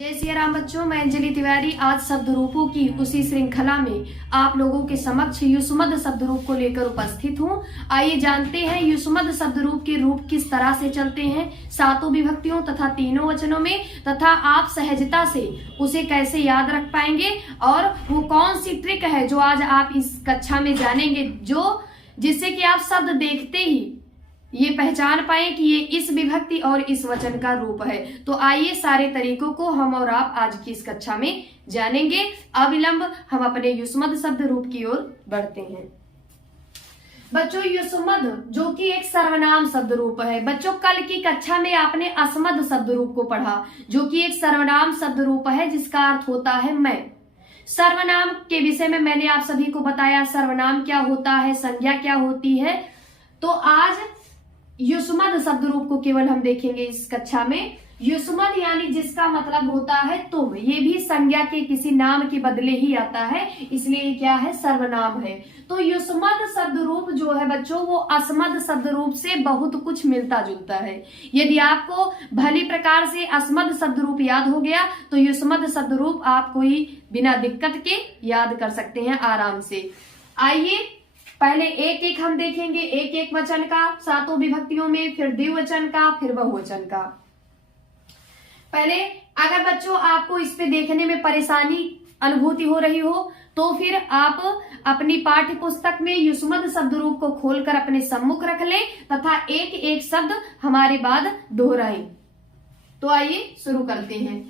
जय सिया राम बच्चों, मैं अंजलि तिवारी आज शब्द रूपों की उसी श्रृंखला में आप लोगों के समक्ष युष्मद शब्द रूप को लेकर उपस्थित हूँ। आइए जानते हैं युष्मद शब्द रूप के रूप किस तरह से चलते हैं सातों विभक्तियों तथा तीनों वचनों में, तथा आप सहजता से उसे कैसे याद रख पाएंगे और वो कौन सी ट्रिक है जो आज आप इस कक्षा में जानेंगे, जो जिससे कि आप शब्द देखते ही ये पहचान पाए कि ये इस विभक्ति और इस वचन का रूप है। तो आइए सारे तरीकों को हम और आप आज की इस कक्षा में जानेंगे। अविलंब हम अपने युष्मद शब्द रूप की ओर बढ़ते हैं। बच्चों, युष्मद जो कि एक सर्वनाम शब्द रूप है। बच्चों, कल की कक्षा में आपने अस्मद शब्द रूप को पढ़ा जो कि एक सर्वनाम शब्द रूप है जिसका अर्थ होता है मैं। सर्वनाम के विषय में मैंने आप सभी को बताया सर्वनाम क्या होता है, संज्ञा क्या होती है। तो आज युष्मद शब्द रूप को केवल हम देखेंगे इस कक्षा में। युष्मद यानी जिसका मतलब होता है तुम, ये भी संज्ञा के किसी नाम के बदले ही आता है, इसलिए ये क्या है, सर्वनाम है। तो युष्मद शब्द रूप जो है बच्चों वो अस्मद शब्द रूप से बहुत कुछ मिलता जुलता है। यदि आपको भली प्रकार से अस्मद शब्द रूप याद हो गया तो युष्मद शब्द रूप आप कोई बिना दिक्कत के याद कर सकते हैं आराम से। आइए पहले एक एक हम देखेंगे, एक एक वचन का सातों विभक्तियों में, फिर द्विवचन का, फिर बहुवचन का। पहले अगर बच्चों आपको इस पे देखने में परेशानी अनुभूति हो रही हो तो फिर आप अपनी पाठ्य पुस्तक में युष्मद शब्द रूप को खोलकर अपने सम्मुख रख लें तथा एक एक शब्द हमारे बाद दोहराएं। तो आइए शुरू करते हैं।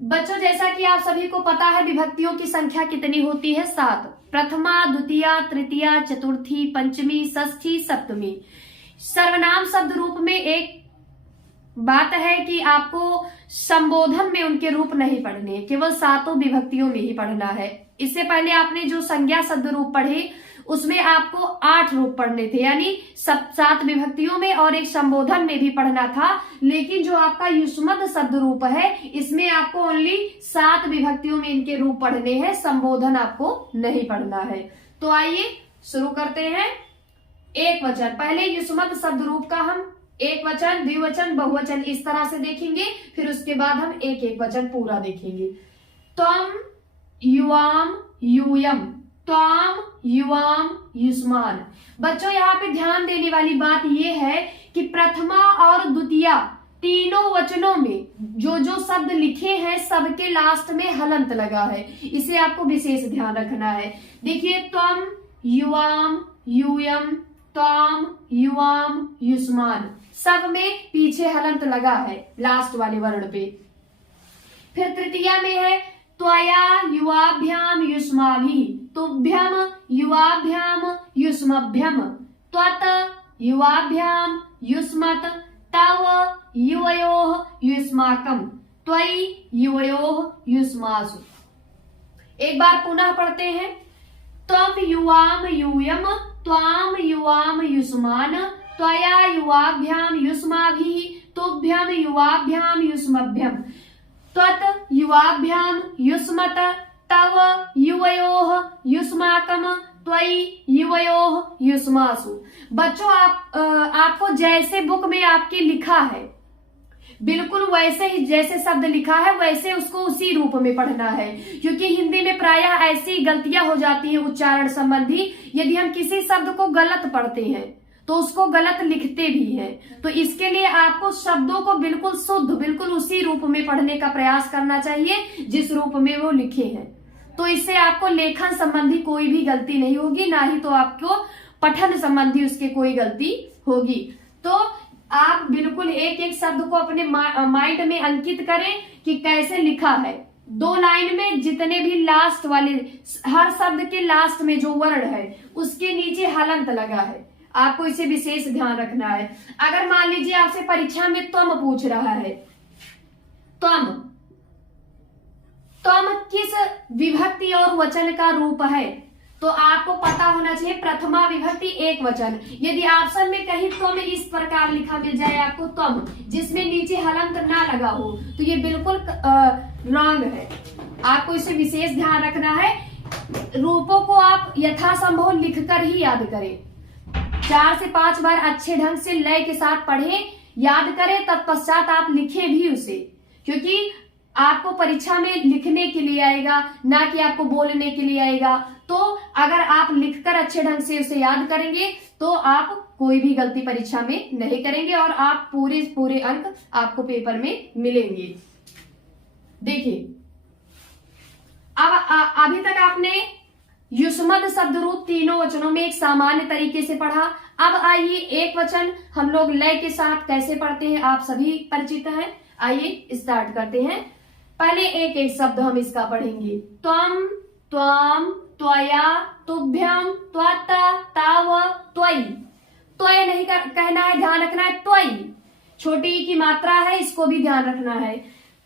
बच्चों, जैसा कि आप सभी को पता है विभक्तियों की संख्या कितनी होती है, 7। प्रथमा, द्वितीया, तृतीया, चतुर्थी, पंचमी, षष्ठी, सप्तमी। सर्वनाम शब्द रूप में एक बात है कि आपको संबोधन में उनके रूप नहीं पढ़ने, केवल सातों विभक्तियों में ही पढ़ना है। इससे पहले आपने जो संज्ञा शब्द रूप पढ़े उसमें आपको 8 रूप पढ़ने थे, यानी 7 विभक्तियों में और एक संबोधन में भी पढ़ना था। लेकिन जो आपका युष्मद शब्द रूप है इसमें आपको ओनली 7 विभक्तियों में इनके रूप पढ़ने हैं, संबोधन आपको नहीं पढ़ना है। तो आइए शुरू करते हैं। एक वचन, पहले युष्मद शब्द रूप का हम एक वचन, द्विवचन, बहुवचन इस तरह से देखेंगे, फिर उसके बाद हम एक एक वचन पूरा देखेंगे। त्वम, युवाम, यूयम, त्वाम, युवाम, युष्मान। बच्चों, यहाँ पे ध्यान देने वाली बात यह है कि प्रथमा और द्वितीया तीनों वचनों में जो जो शब्द लिखे हैं सबके लास्ट में हलंत लगा है, इसे आपको विशेष ध्यान रखना है। देखिए, त्वम, युवाम, यूयम, त्वाम, युवाम, युष्मान, सब में पीछे हलंत लगा है लास्ट वाले वर्ण पे। फिर तृतीया में है त्वया युवाभ्याम युष्माभिः, तुभ्यम युवाभ्याम युष्मभ्यम, त्वत् युवाभ्याम युष्मत्, तव युवयोः युष्माकं, त्वयि युवयोः युष्मासु। एक बार पुनः पढ़ते हैं। त्वम युवाम यूयम, त्वाम युवाम युष्मान, त्वया युवाभ्याम युष्माभिः, तुभ्यम युवाभ्याम युष्मभ्यम, त्वत् युवाभ्याम युष्मत्, तव युवयोः युष्माकं, त्वयि युवयोः युष्मासु। बच्चों, आपको जैसे बुक में आपके लिखा है बिल्कुल वैसे ही, जैसे शब्द लिखा है वैसे उसको उसी रूप में पढ़ना है, क्योंकि हिंदी में प्रायः ऐसी गलतियां हो जाती हैं उच्चारण संबंधी। यदि हम किसी शब्द को गलत पढ़ते हैं तो उसको गलत लिखते भी हैं। तो इसके लिए आपको शब्दों को बिल्कुल शुद्ध, बिल्कुल उसी रूप में पढ़ने का प्रयास करना चाहिए जिस रूप में वो लिखे हैं। तो इससे आपको लेखन संबंधी कोई भी गलती नहीं होगी, ना ही तो आपको पठन संबंधी उसके कोई गलती होगी। तो आप बिल्कुल एक एक शब्द को अपने माइंड में अंकित करें कि कैसे लिखा है। 2 लाइन में जितने भी लास्ट वाले, हर शब्द के लास्ट में जो वर्ण है उसके नीचे हलंत लगा है, आपको इसे विशेष ध्यान रखना है। अगर मान लीजिए आपसे परीक्षा में त्वम पूछ रहा है, त्वम किस विभक्ति और वचन का रूप है, तो आपको पता होना चाहिए प्रथमा विभक्ति एक वचन। यदि ऑप्शन में कहीं त्वम इस प्रकार लिखा मिल जाए आपको त्वम जिसमें नीचे हलंत ना लगा हो तो ये बिल्कुल रॉन्ग है, आपको इसे विशेष ध्यान रखना है। रूपों को आप यथासंभव लिखकर ही याद करें, 4 से 5 बार अच्छे ढंग से लय के साथ पढ़ें, याद करें, तत्पश्चात आप लिखें भी उसे, क्योंकि आपको परीक्षा में लिखने के लिए आएगा, ना कि आपको बोलने के लिए आएगा। तो अगर आप लिखकर अच्छे ढंग से उसे याद करेंगे तो आप कोई भी गलती परीक्षा में नहीं करेंगे और आप पूरे अंक आपको पेपर में मिलेंगे। देखिए, अब अभी तक आपने युष्मद शब्द रूप तीनों वचनों में एक सामान्य तरीके से पढ़ा। अब आइए एक वचन हम लोग लय के साथ कैसे पढ़ते हैं आप सभी परिचित हैं। आइए स्टार्ट करते हैं। पहले एक एक शब्द हम इसका पढ़ेंगे। त्वम, त्वाम, त्वया, तुभ्यम, त्वत, तव, त्वयि। त्वय नहीं कहना है, ध्यान रखना है। त्वयि छोटी ई की मात्रा है, इसको भी ध्यान रखना है।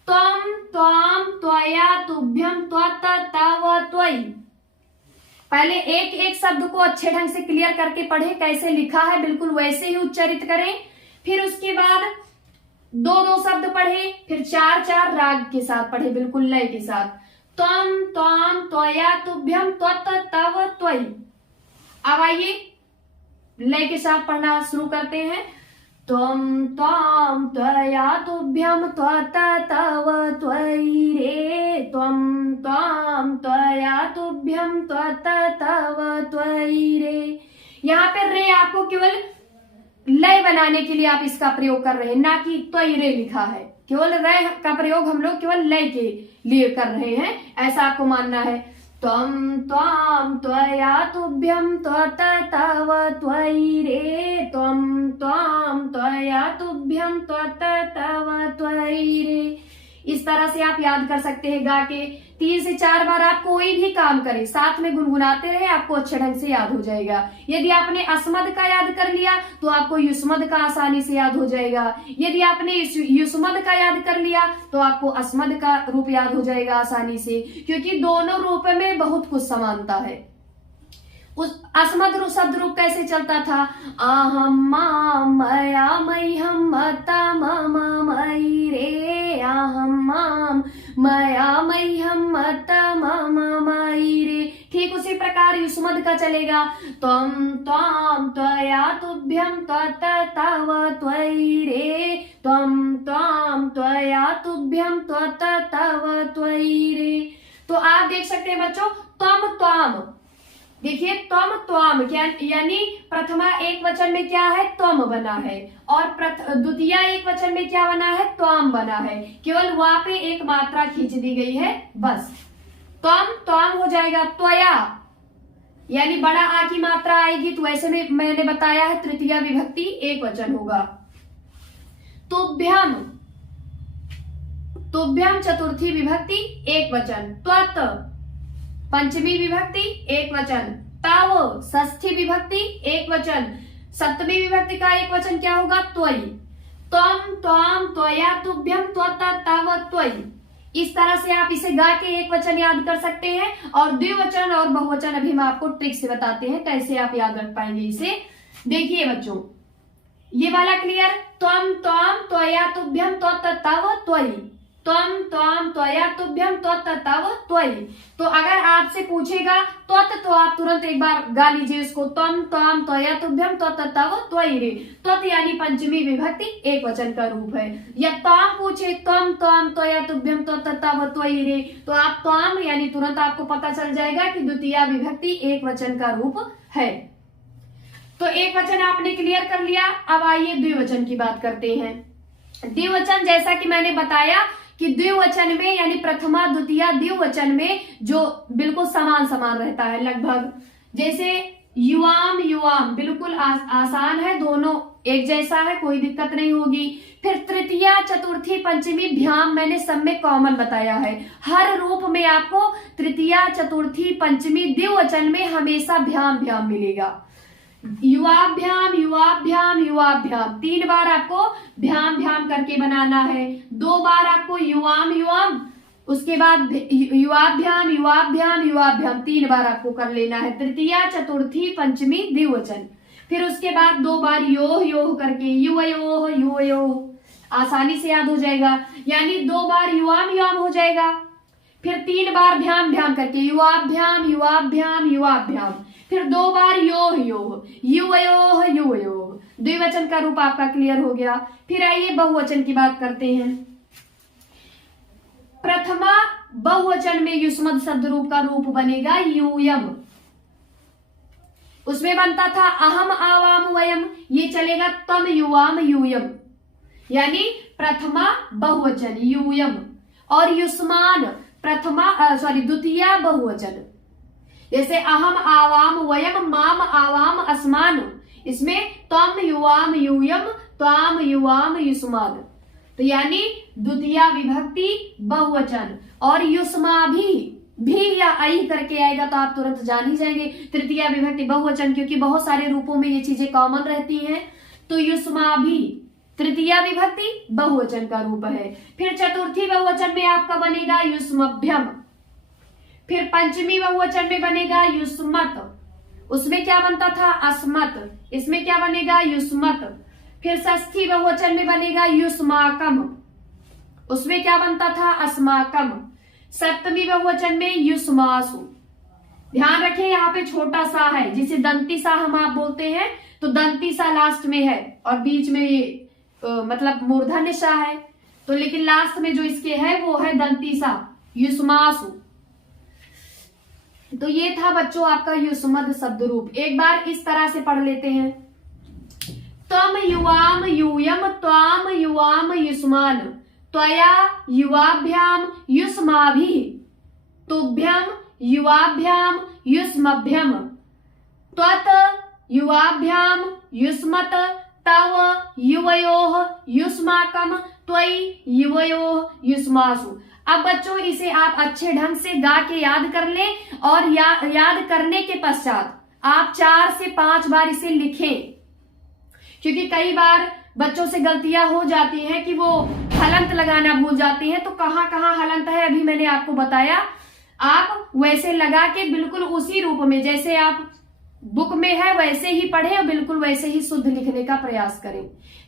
त्वम, त्वाम, त्वया, तुभ्यम, त्वत, तव, त्वयि। पहले एक एक शब्द को अच्छे ढंग से क्लियर करके पढ़े, कैसे लिखा है बिल्कुल वैसे ही उच्चारित करें। फिर उसके बाद दो दो शब्द पढ़े, फिर चार चार राग के साथ पढ़े, बिल्कुल लय के साथ। त्वम, त्वाम, त्वया, तुभ्यम, त्वत, तव, त्वयि। अब आइए लय के साथ पढ़ना शुरू करते हैं। त्वम, त्वाम, त्वया, तुभ्यम, त्वत, तव, त्वयि रे। त्वम, त्वाम, त्वया, तुभ्यम, त्वत, तव, त्वयि रे। यहाँ पे रे आपको केवल लय बनाने के लिए आप इसका प्रयोग कर रहे हैं, ना कि त्वयि रे लिखा है। केवल रे का प्रयोग हम लोग केवल लय के लिए कर रहे हैं, ऐसा आपको मानना है। त्वम, त्वाम, त्वया, तुभ्यम, त्वत, तव, त्वयि रे। त्वम, त्वाम, त्वया, तुभ्यम, त्वत, तव, त्वयि रे। इस तरह से आप याद कर सकते हैं गा के। 3 से 4 बार आप कोई भी काम करें, साथ में गुनगुनाते रहे, आपको अच्छे ढंग से याद हो जाएगा। यदि आपने अस्मद का याद कर लिया तो आपको युष्मद का आसानी से याद हो जाएगा। यदि आपने युष्मद का याद कर लिया तो आपको अस्मद का रूप याद हो जाएगा आसानी से, क्योंकि दोनों रूप में बहुत कुछ समानता है। उस अस्मद शब्द रूप कैसे चलता था? आहम, माम, मया, मह्यम, मता, मम, मयि रे। आहम, माम, मया, मह्यम, मता, मम, मयि रे। ठीक उसी प्रकार युष्मद का चलेगा। त्वम, त्वाम, त्वया, तुभ्यम, त्वत, तव, त्वयि रे। त्वम, त्वाम, त्वया, तुभ्यम, त्वत, तव, त्वयि रे। तो आप देख सकते हैं बच्चों, त्वम, त्वाम, देखिए त्वम, त्वाम क्या, यानी प्रथमा एक वचन में क्या है? त्वम बना है, और द्वितीय एक वचन में क्या बना है? त्वाम बना है। केवल वहां पे एक मात्रा खींच दी गई है बस। त्वम, त्वाम हो जाएगा। त्वया यानी बड़ा आ की मात्रा आएगी, तो ऐसे में मैंने बताया है तृतीय विभक्ति एक वचन होगा। तुभ्यम, तुभ्यम चतुर्थी विभक्ति एक वचन। त्वत पंचमी विभक्ति एक वचन। तव षष्ठी विभक्ति एक वचन। सप्तमी विभक्ति का एक वचन क्या होगा? त्वयि। त्वम, त्वाम, त्वया, तुभ्यम, त्वत, तव, त्वयि। इस तरह से आप इसे गा के एक वचन याद कर सकते हैं, और द्विवचन और बहुवचन अभी हम आपको ट्रिक से बताते हैं कैसे आप याद रख पाएंगे इसे। देखिए बच्चों, ये वाला क्लियर? त्वम, त्वाम, त्वया, तुभ्यम, त्वत, तव, त्वयि। त्वम, त्वाम, त्वया, तुभ्यम, त्वत, तव, त्वयि। तो अगर आपसे पूछेगा त्वत, तो आप तुरंत एक बार गा लीजिए इसको। त्वम, त्वाम, त्वया, तुभ्यम, त्वत, तव, त्वयि रे। त्वत यानी पंचमी विभक्ति एक वचन का रूप है। या त्वाम पूछे, त्वम, त्वाम, त्वया, तुभ्यम, त्वत, तव, त्वयि रे, तो आप त्वाम यानी तुरंत आपको पता चल जाएगा कि द्वितीय विभक्ति एक वचन का रूप है। तो एक वचन आपने क्लियर कर लिया। अब आइए द्विवचन की बात करते हैं। द्विवचन जैसा कि मैंने बताया कि द्विवचन में यानी प्रथमा द्वितीय द्विवचन में जो बिल्कुल समान समान रहता है लगभग, जैसे युवाम, युवाम बिल्कुल आसान है, दोनों एक जैसा है, कोई दिक्कत नहीं होगी। फिर तृतीया, चतुर्थी, पंचमी, भ्याम मैंने सब में कॉमन बताया है। हर रूप में आपको तृतीया, चतुर्थी, पंचमी, द्विवचन में हमेशा भ्याम भ्याम मिलेगा। युवाभ्याम, युवाभ्याम, युवाभ्याम 3 बार आपको भ्याम भ्याम करके बनाना है। 2 बार आपको युवाम, युवाम, उसके बाद युवाभ्याम, युवाभ्याम, युवाभ्याम 3 बार आपको कर लेना है। तृतीया, चतुर्थी, पंचमी, द्विवचन। फिर उसके बाद 2 बार योह योह करके युवयोह, युवयोह आसानी से याद हो जाएगा, यानी 2 बार युवाम युवाम हो जाएगा। फिर 3 बार भ्याम भ्याम करके युवाभ्याम, युवाभ्याम, युवाभ्याम। फिर 2 बार योह योह, युवयोह, युवयोह। द्विवचन का रूप आपका क्लियर हो गया। फिर आइए बहुवचन की बात करते हैं। बहुवचन जैसा कि मैंने बताया कि द्विवचन में यानी प्रथमा द्वितीय द्विवचन में जो बिल्कुल समान समान रहता है लगभग, जैसे युवाम, युवाम बिल्कुल आसान है, दोनों एक जैसा है, कोई दिक्कत नहीं होगी। फिर तृतीया, चतुर्थी, पंचमी, द्विवचन में हमेशा भ्याम भ्याम मिलेगा। प्रथमा बहुवचन में युष्मद शब्द रूप का रूप बनेगा यूयम। उसमें बनता था अहम आवाम वयम, ये चलेगा तम युवाम यूयम, यानी प्रथमा बहुवचन यूयम। और युष्मान द्वितीय बहुवचन, जैसे अहम आवाम वयम माम आवाम अस्मान, इसमें तम युवाम यूयम त्वाम युवाम युष्मान, तो यानी द्वितीय विभक्ति बहुवचन। और युष्मा भी या आई करके आएगा तो आप तुरंत जान ही जाएंगे तृतीय विभक्ति बहुवचन, क्योंकि बहुत सारे रूपों में ये चीजें कॉमन रहती हैं। तो युष्मा भी तृतीय विभक्ति बहुवचन का रूप है। फिर चतुर्थी बहुवचन में आपका बनेगा युष्मभ्यम। फिर पंचमी बहुवचन में बनेगा युष्मत, उसमें क्या बनता था अस्मत, इसमें क्या बनेगा युष्मत। फिर षष्ठी बहुवचन में बनेगा युष्माकम, उसमें क्या बनता था अस्माकम। सप्तमी बहुवचन में युष्मासु। ध्यान रखें यहाँ पे छोटा सा है, जिसे दंती सा हम आप बोलते हैं, तो दंती सा लास्ट में है और बीच में ये मतलब मूर्धन्य सा है, तो लेकिन लास्ट में जो इसके है वो है दंती सा युष्मासु। तो ये था बच्चों आपका युष्मद शब्द रूप। एक बार इस तरह से पढ़ लेते हैं, तम युवाम यूयम त्वाम युवाम युष्मान त्वया युवाभ्याम युष्माभिः तुभ्यम युवाभ्याम युष्मभ्यम त्वत् युवाभ्याम युष्मत तव युवयोः युष्माकम त्वयि युवयोः युष्मासु। अब बच्चों इसे आप अच्छे ढंग से गा के याद कर लें, और याद करने के पश्चात आप 4 से 5 बार इसे लिखें, क्योंकि कई बार बच्चों से गलतियां हो जाती हैं कि वो हलंत लगाना भूल जाते हैं। तो कहाँ कहाँ हलंत है अभी मैंने आपको बताया, आप वैसे लगा के बिल्कुल उसी रूप में जैसे आप बुक में है वैसे ही पढ़ें और बिल्कुल वैसे ही शुद्ध लिखने का प्रयास करें।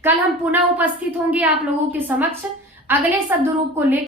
कल हम पुनः उपस्थित होंगे आप लोगों के समक्ष अगले शब्द रूप को लेकर।